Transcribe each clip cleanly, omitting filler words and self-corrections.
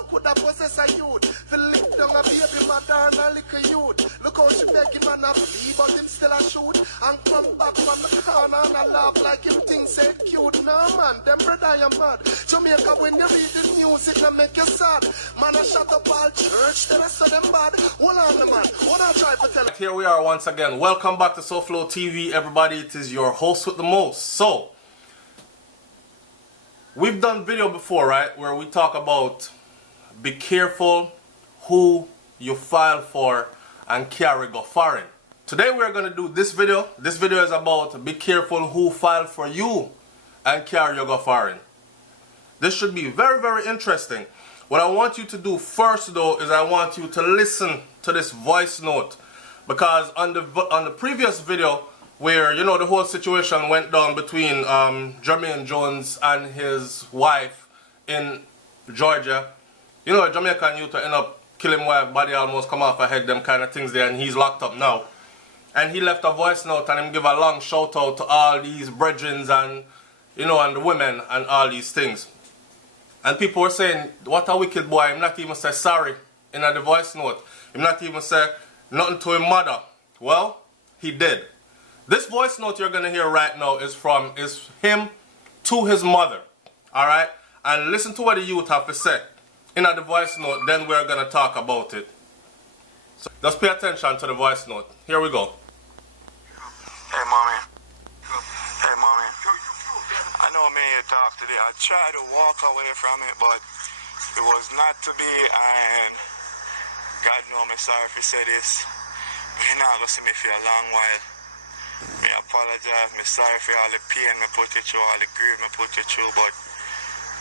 mother could have possessed a youth. Fi lick down a baby mother and a little youth. Look how she begging man a flee, but him still a shoot. And come back from the corner and a laugh like him things said cute. No man, them brother you mad. Jamaica when you read the news it no make you sad. Man a shut up all church, the rest of them bad. Hold on the man, what I try to tell. Here we are once again. Welcome back to SouFLoTV, everybody. It is your host with the most. So, we've done video before, right, where we talk about be careful who you file for and carry go foreign. Today we're going to do this video. This video is about be careful who file for you and carry your go foreign. This should be very, very interesting. What I want you to do first though is I want you to listen to this voice note, because on the previous video where, you know, the whole situation went down between Jermaine Jones and his wife in Georgia, you know, a Jamaican youth end up killing wife, body almost come off her head, them kind of things there, and he's locked up now. And he left a voice note and him give a long shout out to all these brethren and, you know, and the women and all these things. And people were saying, what a wicked boy, him not even say sorry in the voice note. Him not even say nothing to his mother. Well, he did. This voice note you're going to hear right now is him to his mother. Alright? And listen to what the youth have to say in the voice note, then we're going to talk about it. So just pay attention to the voice note. Here we go. Hey, mommy. Hey, mommy. I know me and you talk today. I tried to walk away from it, but it was not to be, and God knows I'm sorry if you say this. You're not going to see me for a long while. I apologize. I'm sorry for all the pain I put you through, all the grief I put you through, but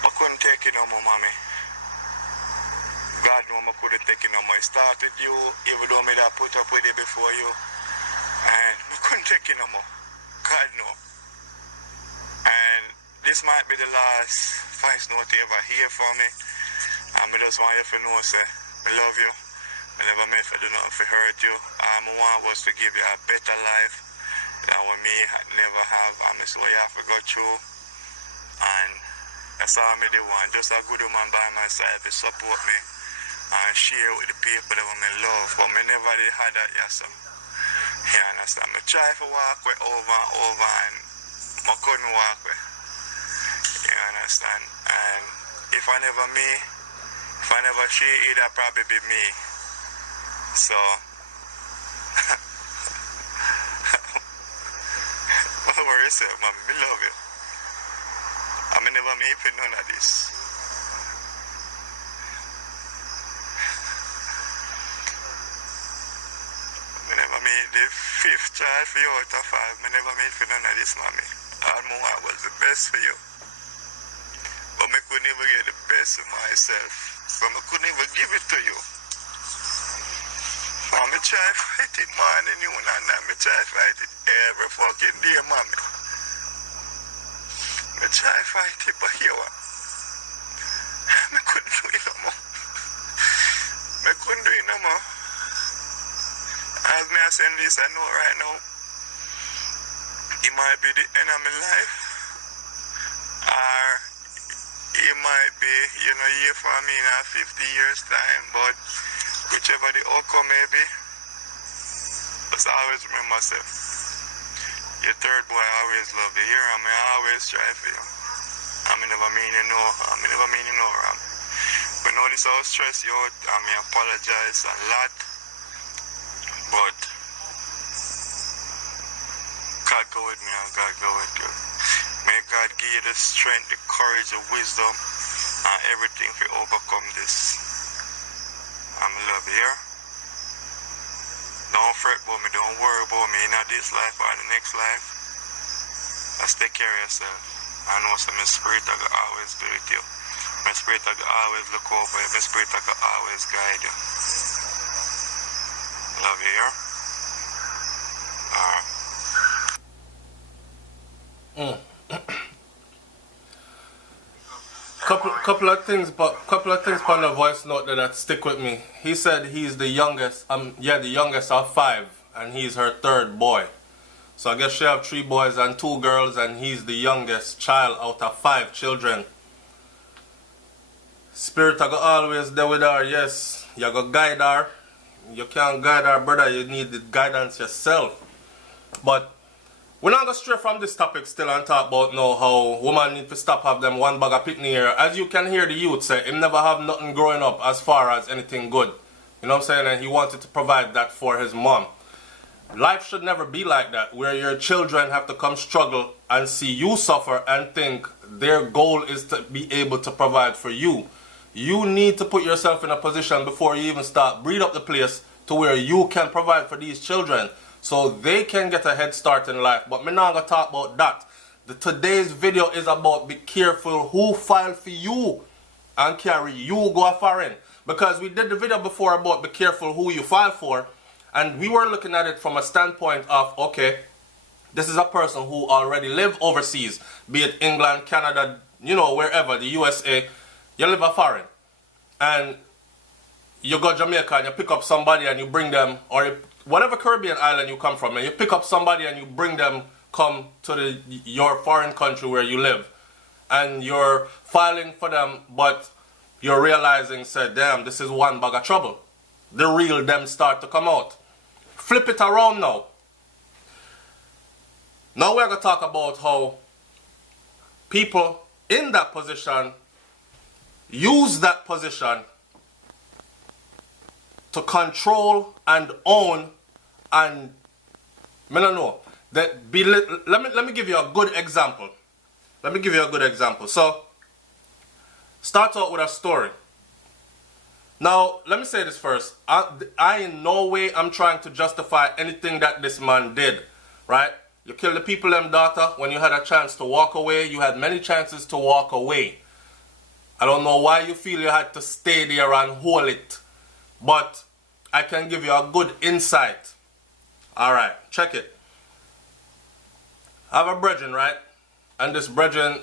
I couldn't take it no more, mommy. God knows I couldn't take it no more. I started you, even though I put up with it before you, and I couldn't take it no more. God knows. And this might be the last voice note you ever hear from me. And I just want you to know, say, I love you. I never meant to do nothing to hurt you. I want was to give you a better life than what me never have. And that's what you have to go through. And that's all I do want. Just a good woman by my side to support me and share with the people that I love. But I never did have that, yes. You understand? I try to walk with over and over and I couldn't walk with. You understand? And if I never me, if I never she, it'll probably be me. So, what worry yourself, mommy? I love you. I'm never me for none of this. I never made the 5th child for you out of 5. I never made for none of this, mommy. All my heart was the best for you. But I couldn't even get the best of myself. So I couldn't even give it to you. I'm try to fight it more than you, and I'm try to fight it every fucking day, mommy. I try to fight it, but you I couldn't do it no more. I couldn't do it no more. As me I send this, I know right now, it might be the end of my life, or it might be, you know, here for me in 50 years' time, but whichever the outcome may be, just always remember myself. Your third boy always love you. Here I always try for you. I never mean you know, wrong. But know this all stress you out, I apologize a lot. But God go with me and God go with you. May God give you the strength, the courage, the wisdom, and everything to overcome this. I'm in love here. Don't fret about me, don't worry about me in this life or the next life. Just take care of yourself. I know some spirit I can always be with you. My spirit I can always look over you. My spirit I can always guide you. Love you here. Couple of things on the voice note that stick with me. He said he's the youngest, the youngest of 5, and he's her 3rd boy. So I guess she have 3 boys and 2 girls, and he's the youngest child out of 5 children. Spirit I go always there with her, yes. You go guide her. You can't guide her, brother. You need the guidance yourself. But we're not going to stray from this topic still and talk about now how women need to stop have them one bag of picnic here. As you can hear the youth say, him never have nothing growing up as far as anything good. You know what I'm saying? And he wanted to provide that for his mom. Life should never be like that, where your children have to come struggle and see you suffer and think their goal is to be able to provide for you. You need to put yourself in a position before you even start breed up the place to where you can provide for these children so they can get a head start in life. But me not gonna talk about that. Today's video is about be careful who file for you and carry you go foreign. Because we did the video before about be careful who you file for, and we were looking at it from a standpoint of, okay, this is a person who already live overseas, be it England, Canada, you know, wherever, the USA, you live a foreign. And you go Jamaica and you pick up somebody and you bring them, or whatever Caribbean island you come from, and you pick up somebody and you bring them come to your foreign country where you live. And you're filing for them, but you're realizing, say, damn, this is one bag of trouble. The real them start to come out. Flip it around now. Now we're going to talk about how people in that position use that position to control and own and, I don't know, let me give you a good example. Let me give you a good example. So, start out with a story. Now, let me say this first. I in no way am trying to justify anything that this man did, right? You killed the people, them daughter, when you had a chance to walk away. You had many chances to walk away. I don't know why you feel you had to stay there and hold it. But I can give you a good insight. Alright, check it. I have a brethren, right? And this brethren,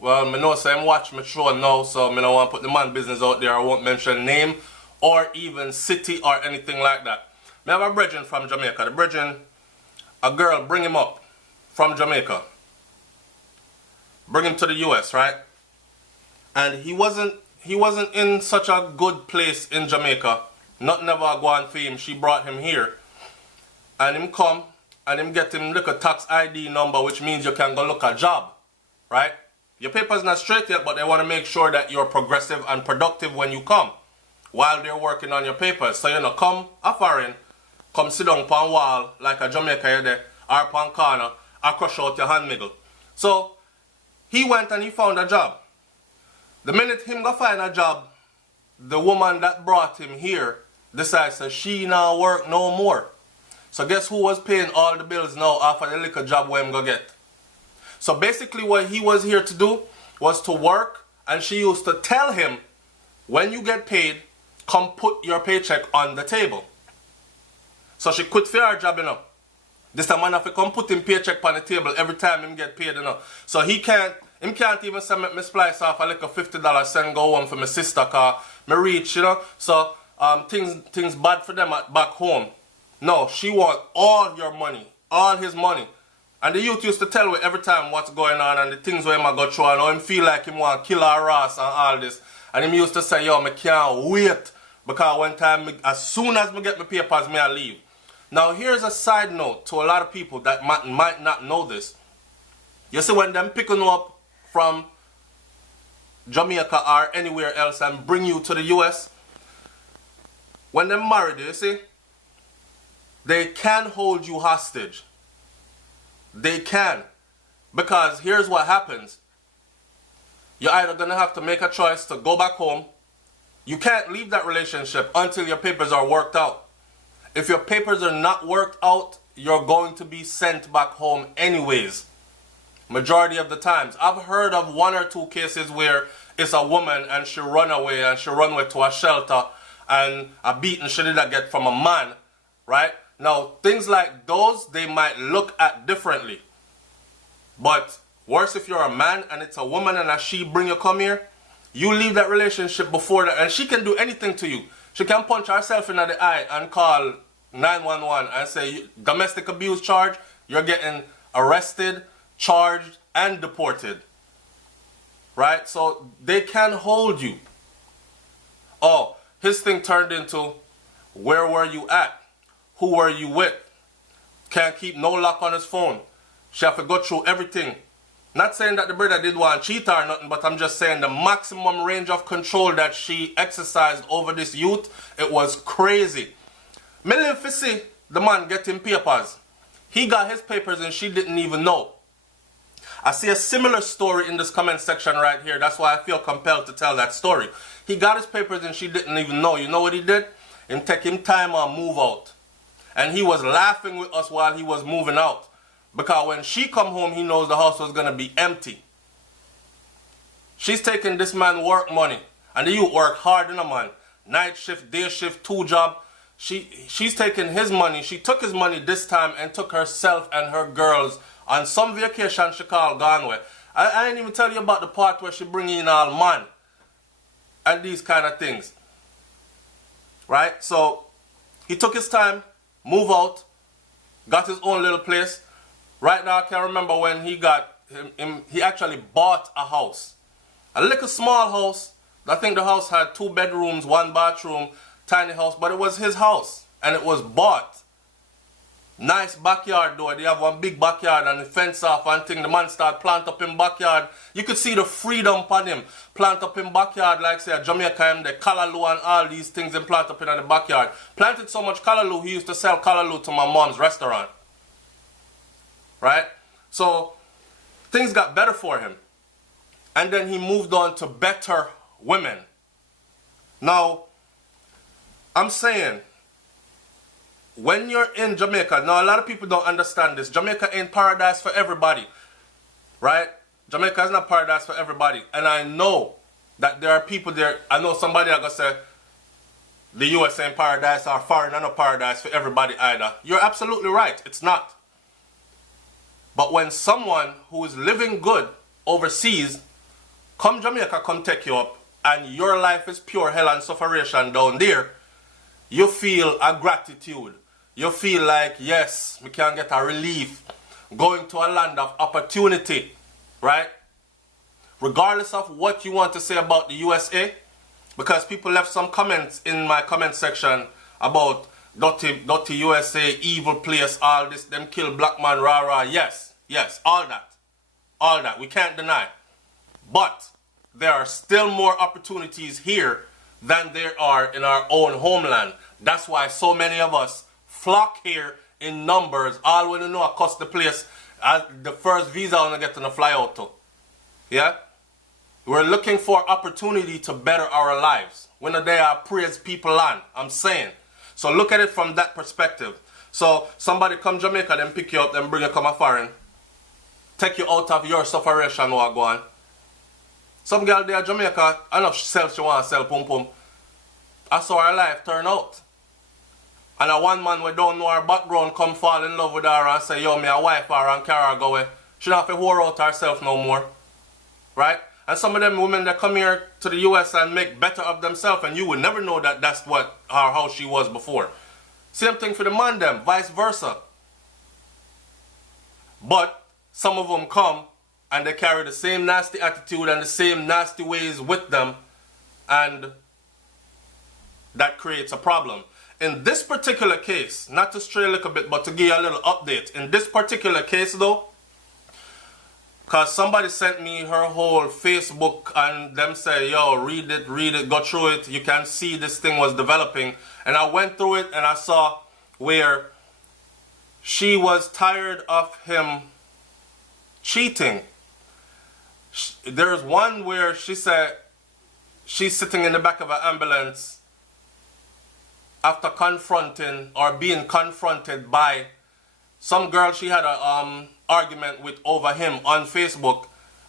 well, I know say him watch my show now, so I don't want to put the man business out there. I won't mention name or even city or anything like that. I have a brethren from Jamaica. The brethren, a girl, bring him up from Jamaica. Bring him to the US, right? And he wasn't in such a good place in Jamaica. Nothing ever go on for him. She brought him here. And him come and him get him look a tax ID number, which means you can go look a job, right? Your paper's not straight yet, but they want to make sure that you're progressive and productive when you come while they're working on your papers. So, you know, come a foreign, come sit down upon wall like a Jamaica here there, or upon corner, or crush out your hand middle. So, he went and he found a job. The minute him go find a job, the woman that brought him here decides that she now work no more. So guess who was paying all the bills now after the little job where him go get? So basically what he was here to do was to work, and she used to tell him, when you get paid, come put your paycheck on the table. So she quit for her job, you know. This a man have to come put him paycheck on the table every time him get paid, you know. So him can't even say me splice off a little $50 send go home for my sister car me reach, you know. So things bad for them back home. No, she want all your money, all his money. And the youth used to tell me every time what's going on and the things where him a go through, and how him feel like him want to kill her ass and all this. And him used to say, yo, me can't wait, because one time, as soon as me get my papers, me I leave. Now here's a side note to a lot of people that might not know this. You see, when them picking you up from Jamaica or anywhere else and bring you to the US, when them married, you see, they can hold you hostage. They can. Because here's what happens. You're either going to have to make a choice to go back home. You can't leave that relationship until your papers are worked out. If your papers are not worked out, you're going to be sent back home anyways. Majority of the times. I've heard of 1 or 2 cases where it's a woman and she run away and she run away to a shelter and a beating she did not get from a man, right? Now, things like those, they might look at differently. But worse if you're a man and it's a woman and a she bring you come here, you leave that relationship before that, and she can do anything to you. She can punch herself in the eye and call 911 and say, domestic abuse charge, you're getting arrested, charged, and deported. Right? So they can hold you. his thing turned into, where were you at? Who were you with? Can't keep no lock on his phone. She have to go through everything. Not saying that the brother did want to cheat or nothing, but I'm just saying the maximum range of control that she exercised over this youth, it was crazy. Me live to see the man getting papers. He got his papers and she didn't even know. I see a similar story in this comment section right here. That's why I feel compelled to tell that story. He got his papers and she didn't even know. You know what he did? Him take him time and move out. And he was laughing with us while he was moving out. Because when she come home, he knows the house was going to be empty. She's taking this man work money. And the youth work hard in a man. Night shift, day shift, 2 job. She's taking his money. She took his money this time and took herself and her girls on some vacation she called Ganway. I didn't even tell you about the part where she bring in all man. And these kind of things. Right? So, he took his time, move out, got his own little place. Right now, I can remember when he got he actually bought a house. A little small house. I think the house had 2 bedrooms, 1 bathroom, tiny house, but it was his house. And it was bought. Nice backyard though. They have one big backyard and the fence off and thing. The man start plant up in backyard. You could see the freedom upon him. Plant up in backyard like say a Jamaica him, the callaloo and all these things and plant up in the backyard. Planted so much callaloo, he used to sell callaloo to my mom's restaurant. Right? So, things got better for him. And then he moved on to better women. Now, I'm saying, when you're in Jamaica, now a lot of people don't understand this. Jamaica ain't paradise for everybody. Right? Jamaica is not paradise for everybody. And I know that there are people there. I know somebody are going to say, the US ain't paradise or foreign and no paradise for everybody either. You're absolutely right. It's not. But when someone who is living good overseas, come Jamaica, come take you up, and your life is pure hell and sufferation down there, you feel a gratitude. You feel like, yes, we can get a relief going to a land of opportunity, right? Regardless of what you want to say about the USA, because people left some comments in my comment section about dirty USA, evil place, all this, them kill black man, rah rah. Yes, all that. We can't deny. But there are still more opportunities here than there are in our own homeland. That's why so many of us flock here in numbers. All we know across the place as the first visa when we get on the fly out to. Yeah? We're looking for opportunity to better our lives. When they are praise people land, I'm saying. So look at it from that perspective. So somebody come Jamaica, then pick you up, then bring you come a foreign. Take you out of your sufferation while going. Some girl there in Jamaica, enough self she want to sell pum pum. I saw her life turn out. And a one man we don't know her background come fall in love with her and say, yo, me a wife her and carry her go away. She don't have to whore out herself no more. Right? And some of them women that come here to the US and make better of themselves, and you would never know that that's what or how she was before. Same thing for the man them, vice versa. But some of them come and they carry the same nasty attitude and the same nasty ways with them, and that creates a problem. In this particular case, not to stray a little bit, but to give you a little update. In this particular case though, because somebody sent me her whole Facebook and them say, yo, read it, go through it. You can see this thing was developing. And I went through it and I saw where she was tired of him cheating. There's one where she said she's sitting in the back of an ambulance after confronting or being confronted by some girl she had a argument with over him on Facebook,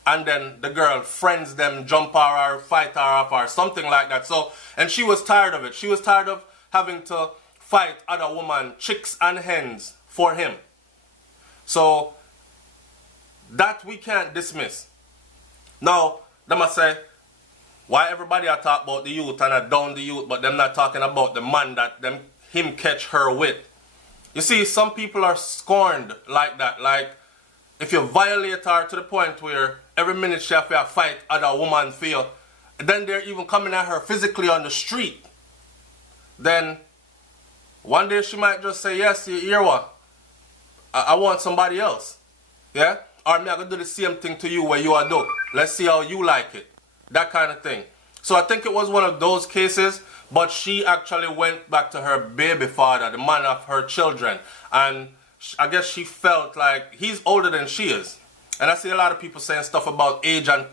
and then the girl friends them, jump her or fight her up or something like that. So, and she was tired of it. She was tired of having to fight other women, chicks and hens for him. So that we can't dismiss. Now, they must say, why everybody are talk about the youth and are down the youth, but them not talking about the man that him catch her with. You see, some people are scorned like that. Like, if you violate her to the point where every minute she have to fight other woman for you, then they're even coming at her physically on the street. then one day she might just say, yes, you hear what? I want somebody else. Yeah? Or me, I gonna do the same thing to you where you are do. Let's see how you like it. That kind of thing. So I think it was one of those cases, but she actually went back to her baby father, the man of her children. And I guess she felt like he's older than she is. And I see a lot of people saying stuff about age, and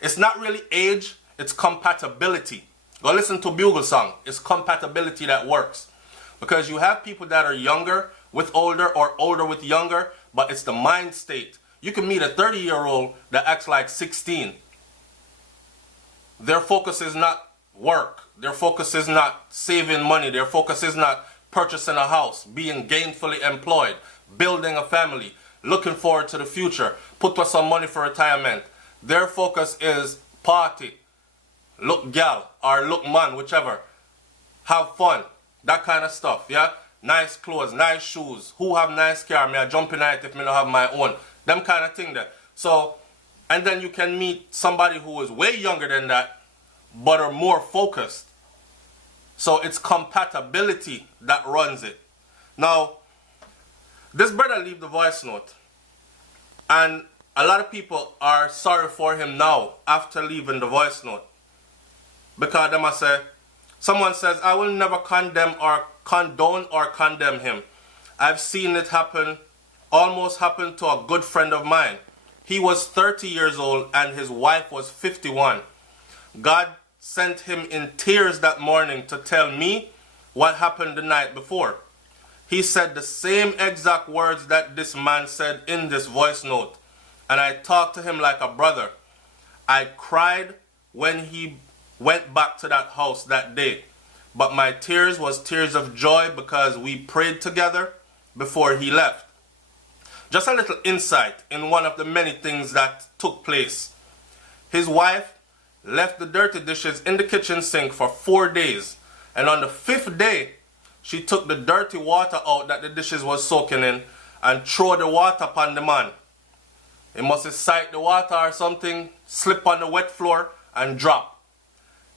it's not really age, it's compatibility. Go listen to Bugle song. It's compatibility that works. Because you have people that are younger with older or older with younger, but it's the mind state. You can meet a 30-year-old that acts like 16. Their focus is not work. Their focus is not saving money. Their focus is not purchasing a house, being gainfully employed, building a family, looking forward to the future, put up some money for retirement. Their focus is party, look gal, or look man, whichever. Have fun, that kind of stuff, yeah? Nice clothes, nice shoes. Who have nice car? Me I jump in it if me don't have my own. Them kind of thing there. So, and then you can meet somebody who is way younger than that, but are more focused. So it's compatibility that runs it. Now, this brother leave the voice note, and a lot of people are sorry for him now after leaving the voice note, because them I say, someone says, I will never condemn or condone or condemn him. I've seen it happen, almost happen to a good friend of mine. He was 30 years old and his wife was 51. God sent him in tears that morning to tell me what happened the night before. He said the same exact words that this man said in this voice note. And I talked to him like a brother. I cried when he went back to that house that day. But my tears was tears of joy because we prayed together before he left. Just a little insight in one of the many things that took place. His wife left the dirty dishes in the kitchen sink for 4 days. And on the 5th day, she took the dirty water out that the dishes was soaking in and threw the water upon the man. He must have sight the water or something, slip on the wet floor and drop.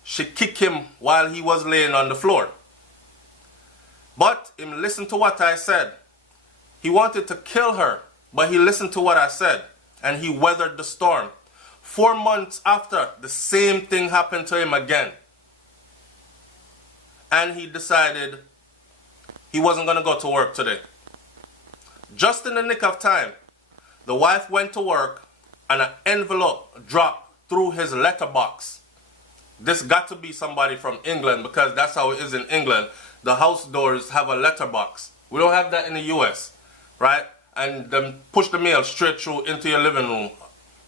She kicked him while he was laying on the floor. But him listened to what I said. He wanted to kill her, but he listened to what I said and he weathered the storm. 4 months after, the same thing happened to him again. And he decided he wasn't going to go to work today. Just in the nick of time, the wife went to work and an envelope dropped through his letterbox. This got to be somebody from England, because that's how it is in England. The house doors have a letterbox. We don't have that in the US, right? And then push the mail straight through into your living room.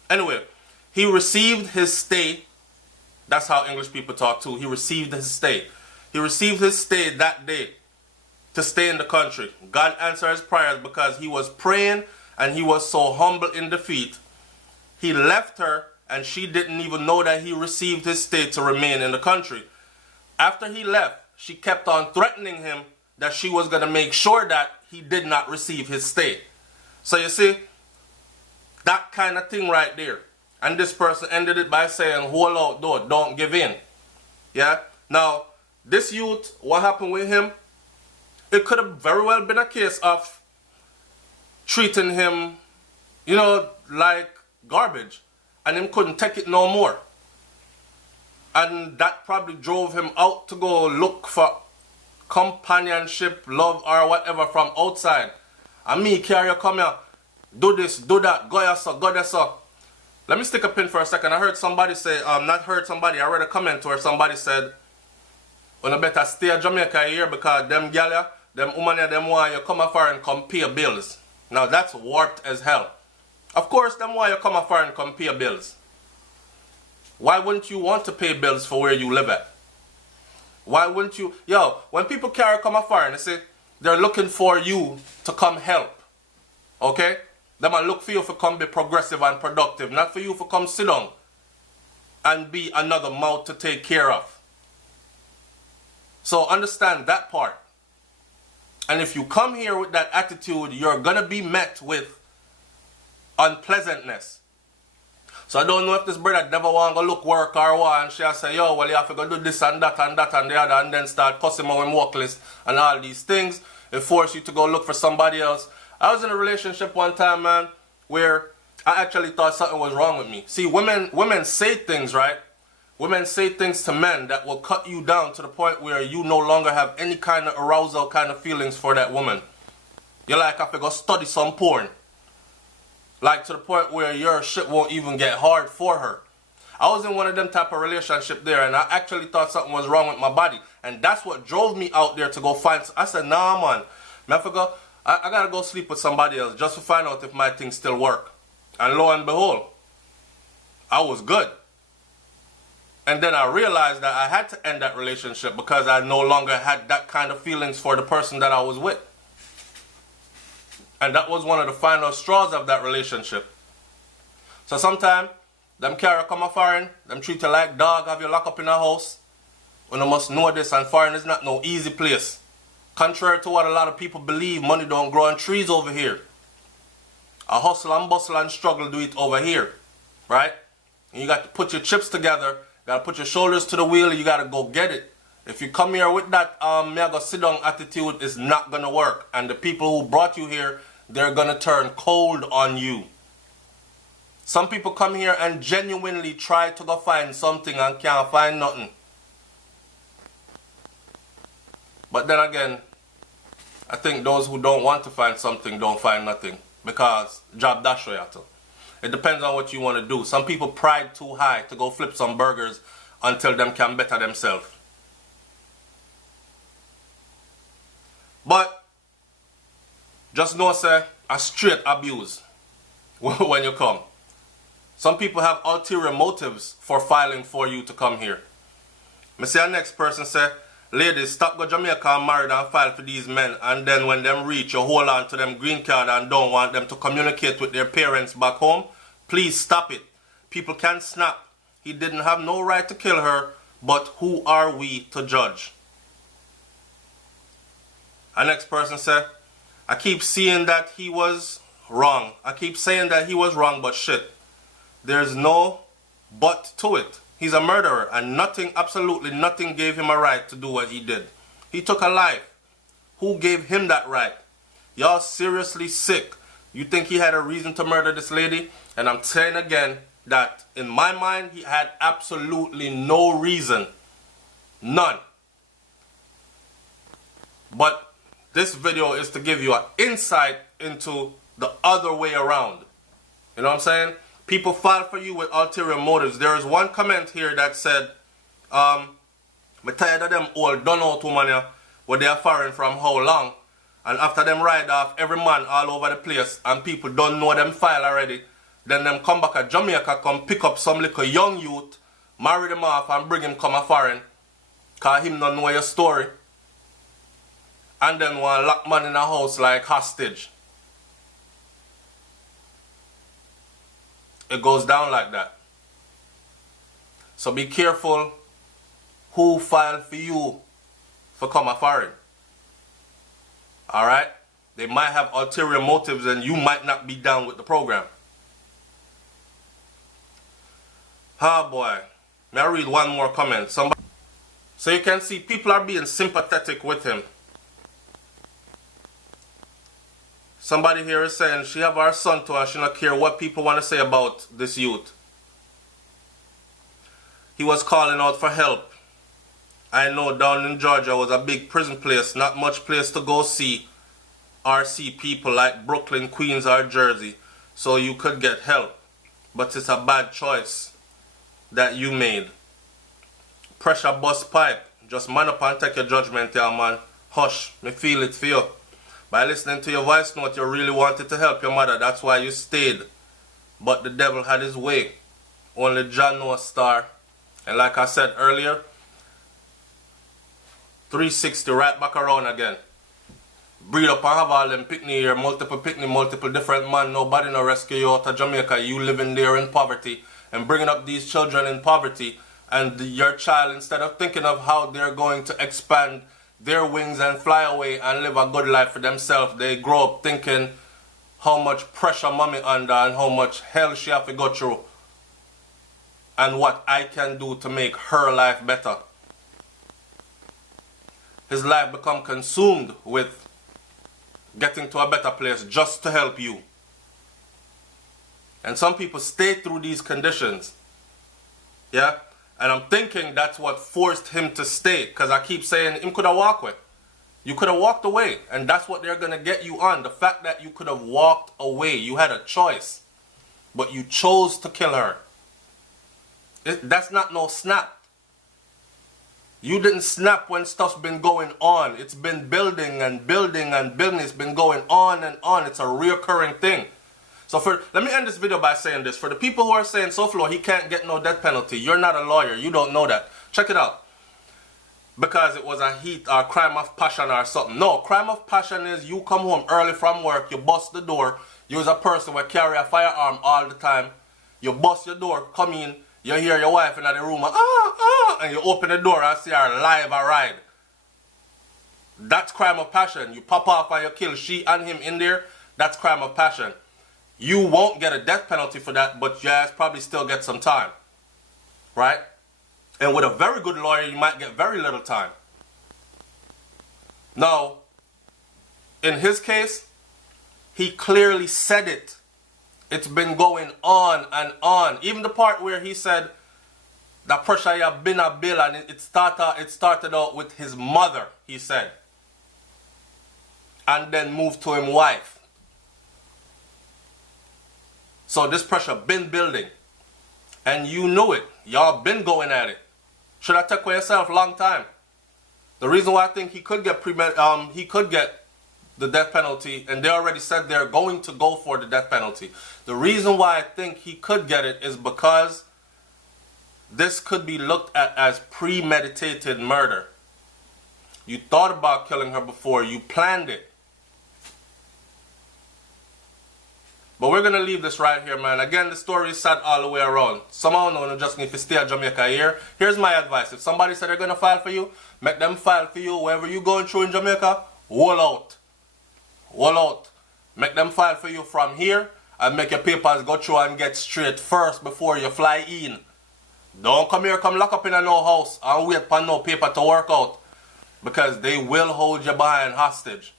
Anyway, he received his stay. That's how English people talk too. He received his stay. He received his stay that day to stay in the country. God answered his prayers because he was praying and he was so humble in defeat. He left her and she didn't even know that he received his stay to remain in the country. After he left, she kept on threatening him that she was going to make sure that he did not receive his stay. So you see, that kind of thing right there. And this person ended it by saying, hold out though, don't give in. Yeah? Now, this youth, what happened with him, it could have very well been a case of treating him, you know, like garbage. And him couldn't take it no more. And that probably drove him out to go look for companionship, love, or whatever from outside. And me, carry you come here, do this, do that, go here, so, go there, so. Let me stick a pin for a second. I heard somebody say, I read a comment where somebody said, well, I better stay in Jamaica here because them gala, them woman, them want you come afar and come pay bills. Now that's warped as hell. Of course, them want you come afar and come pay bills. Why wouldn't you want to pay bills for where you live at? Why wouldn't you? Yo, when people carry come afar and they say they're looking for you to come help, okay? They might look for you to come be progressive and productive, not for you to come sit down and be another mouth to take care of. So understand that part. And if you come here with that attitude, you're going to be met with unpleasantness. So I don't know if this brother never want to look work or what, and she say, yo, well, you have to go do this and that and that and the other, and then start cussing my work list and all these things. It force you to go look for somebody else. I was in a relationship one time, man, where I actually thought something was wrong with me. See, women say things, right? Women say things to men that will cut you down to the point where you no longer have any kind of arousal kind of feelings for that woman. You're like, I have to go study some porn. Like to the point where your shit won't even get hard for her. I was in one of them type of relationship there, and I actually thought something was wrong with my body. And that's what drove me out there to go find. I said, nah, man. I gotta go sleep with somebody else just to find out if my things still work. And lo and behold, I was good. And then I realized that I had to end that relationship because I no longer had that kind of feelings for the person that I was with. And that was one of the final straws of that relationship. So sometimes, them carry come a foreign, them treat you like dog, have you locked up in a house. And you must know this, and foreign is not no easy place. Contrary to what a lot of people believe, money don't grow on trees over here. A hustle and bustle and struggle do it over here. Right? And you got to put your chips together, you got to put your shoulders to the wheel, you got to go get it. If you come here with that me I go sit down attitude, it's not going to work. And the people who brought you here, they're going to turn cold on you. Some people come here and genuinely try to go find something and can't find nothing. But then again, I think those who don't want to find something don't find nothing. Because job dash royalty. It depends on what you want to do. Some people pride too high to go flip some burgers until them can better themselves. But just know, sir, a straight abuse when you come. Some people have ulterior motives for filing for you to come here. Me see our next person say, ladies, stop go Jamaica and marry and file for these men, and then when them reach, you hold on to them green card and don't want them to communicate with their parents back home. Please stop it. People can snap. He didn't have no right to kill her, but who are we to judge? Our next person said, I keep seeing that he was wrong. I keep saying that he was wrong, but shit. There's no but to it. He's a murderer, and nothing, absolutely nothing gave him a right to do what he did. He took a life. Who gave him that right? Y'all seriously sick. You think he had a reason to murder this lady? And I'm saying again that in my mind, he had absolutely no reason. None. But this video is to give you an insight into the other way around. You know what I'm saying? People file for you with ulterior motives. There is one comment here that said, I'm tired of them old done out woman where they are foreign from how long. And after them ride off every man all over the place and people don't know them file already, then them come back to Jamaica, come pick up some little young youth, marry them off and bring him come a foreign. Cause him don't know your story. And then one lock man in a house like hostage. It goes down like that. So be careful who filed for you for come a foreign. Alright? They might have ulterior motives and you might not be down with the program. Ah boy. May I read one more comment? So you can see people are being sympathetic with him. Somebody here is saying she have her son too and she don't care what people want to say about this youth. He was calling out for help. I know down in Georgia was a big prison place, not much place to go see or see people like Brooklyn, Queens or Jersey, so you could get help. But it's a bad choice that you made. Pressure bust pipe. Just man up and take your judgment here, man. Hush, me feel it for you. By listening to your voice note, you really wanted to help your mother. That's why you stayed. But the devil had his way. Only John knows star. And like I said earlier, 360 right back around again. Breed up and have all them picnic here, multiple different man. Nobody no rescue you out of Jamaica. You living there in poverty and bringing up these children in poverty. And your child, instead of thinking of how they're going to expand their wings and fly away and live a good life for themselves, they grow up thinking how much pressure mommy under and how much hell she have to go through and what I can do to make her life better. His life become consumed with getting to a better place just to help you. And some people stay through these conditions. Yeah? And I'm thinking that's what forced him to stay. Because I keep saying, him could have walked away. You could have walked away. And that's what they're going to get you on. The fact that you could have walked away. You had a choice. But you chose to kill her. That's not no snap. You didn't snap when stuff's been going on. It's been building and building and building. It's been going on and on. It's a reoccurring thing. So let me end this video by saying this. For the people who are saying, SouFlo, he can't get no death penalty. You're not a lawyer. You don't know that. Check it out. Because it was a heat or crime of passion or something. No, crime of passion is you come home early from work, you bust the door. You're a person who carry a firearm all the time. You bust your door, come in, you hear your wife in the room, and you open the door and see her live or ride. That's crime of passion. You pop off and you kill she and him in there. That's crime of passion. You won't get a death penalty for that, but you guys probably still get some time. Right? And with a very good lawyer, you might get very little time. Now, in his case, he clearly said it. It's been going on and on. Even the part where he said the pressure have been a bill, and it started out with his mother, he said. And then moved to his wife. So this pressure been building. And you knew it. Y'all been going at it. Should have took for yourself a long time. The reason why I think he could get the death penalty, and they already said they're going to go for the death penalty. The reason why I think he could get it is because this could be looked at as premeditated murder. You thought about killing her before, you planned it. But we're going to leave this right here, man. Again, the story is sad all the way around. Somehow no just need to stay at Jamaica here. Here's my advice. If somebody said they're going to file for you, make them file for you. Wherever you're going through in Jamaica, hold out. Hold out. Make them file for you from here and make your papers go through and get straight first before you fly in. Don't come here, come lock up in a no house and wait for no paper to work out. Because they will hold you behind hostage.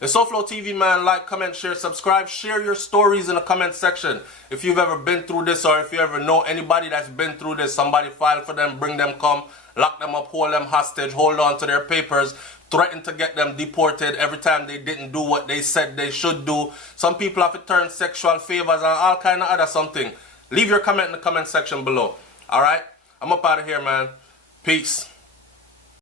The SouFLoTV, man, like, comment, share, subscribe. Share your stories in the comment section. If you've ever been through this, or if you ever know anybody that's been through this, somebody file for them, bring them, come, lock them up, hold them hostage, hold on to their papers, threaten to get them deported every time they didn't do what they said they should do. Some people have to turn sexual favors and all kind of other something. Leave your comment in the comment section below. Alright? I'm up out of here, man. Peace.